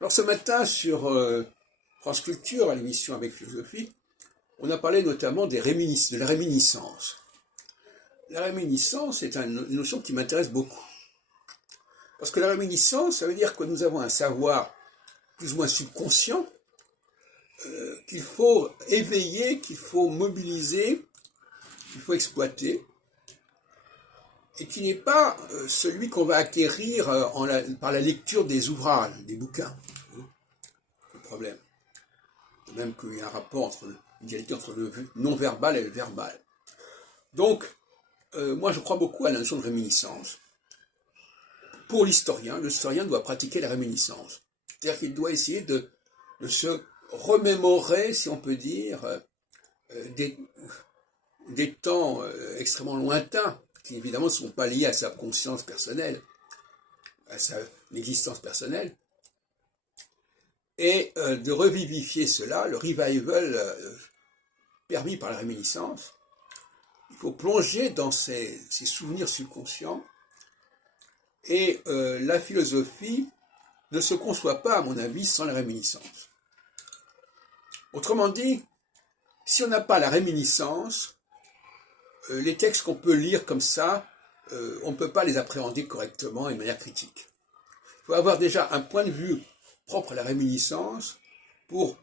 Alors ce matin sur France Culture, à l'émission Avec Philosophie, on a parlé notamment de la réminiscence. La réminiscence est une notion qui m'intéresse beaucoup. Parce que la réminiscence, ça veut dire que nous avons un savoir plus ou moins subconscient qu'il faut éveiller, qu'il faut mobiliser, qu'il faut exploiter, et qui n'est pas celui qu'on va acquérir par la lecture des ouvrages, des bouquins. Le problème. De même qu'il y a un rapport une dialectique entre le non-verbal et le verbal. Donc, moi je crois beaucoup à la notion de réminiscence. Pour l'historien doit pratiquer la réminiscence. C'est-à-dire qu'il doit essayer de se remémorer, si on peut dire, des temps extrêmement lointains, qui évidemment ne sont pas liés à sa conscience personnelle, à sa existence personnelle, et de revivifier cela, le revival permis par la réminiscence. Il faut plonger dans ces souvenirs subconscients, et la philosophie ne se conçoit pas, à mon avis, sans la réminiscence. Autrement dit, si on n'a pas la réminiscence, les textes qu'on peut lire comme ça, on ne peut pas les appréhender correctement et de manière critique. Il faut avoir déjà un point de vue propre à la réminiscence pour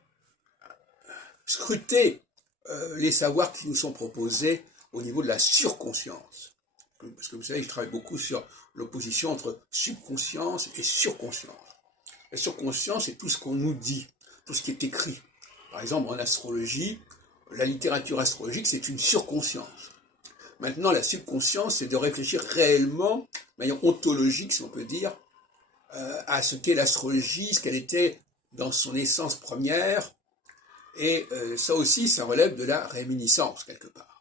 scruter les savoirs qui nous sont proposés au niveau de la surconscience. Parce que vous savez, je travaille beaucoup sur l'opposition entre subconscience et surconscience. La surconscience, c'est tout ce qu'on nous dit, tout ce qui est écrit. Par exemple, en astrologie, la littérature astrologique, c'est une surconscience. Maintenant, la subconscience, c'est de réfléchir réellement, de manière ontologique, si on peut dire, à ce qu'est l'astrologie, ce qu'elle était dans son essence première. Et ça aussi, ça relève de la réminiscence, quelque part.